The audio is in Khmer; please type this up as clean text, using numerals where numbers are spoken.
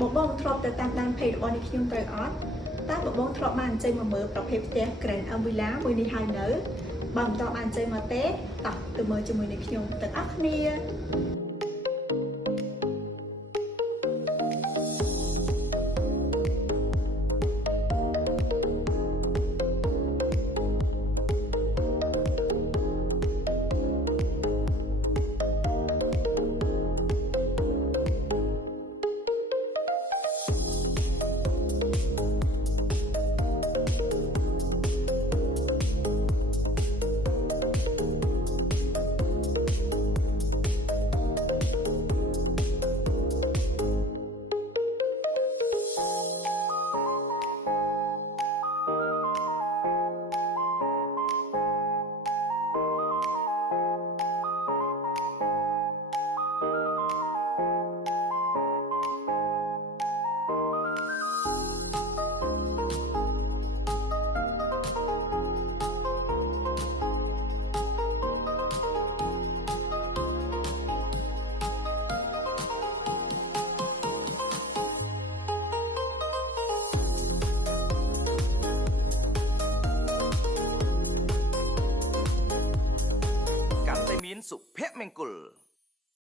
បងបងធ្លាប់ទៅតាមដានเพจរបស់នេះខ្ញុំត្រូវអត់តើបងបងធ្លាប់បានចេញមកមើលប្រភេទផ្ទះ Grand Villa មួយនេះហើយនៅបើមិនតបបានចេញមកទេតោះទៅមើលជាមួយនឹងខ្ញុំទាំងអស់គ្នាសុភមង្គល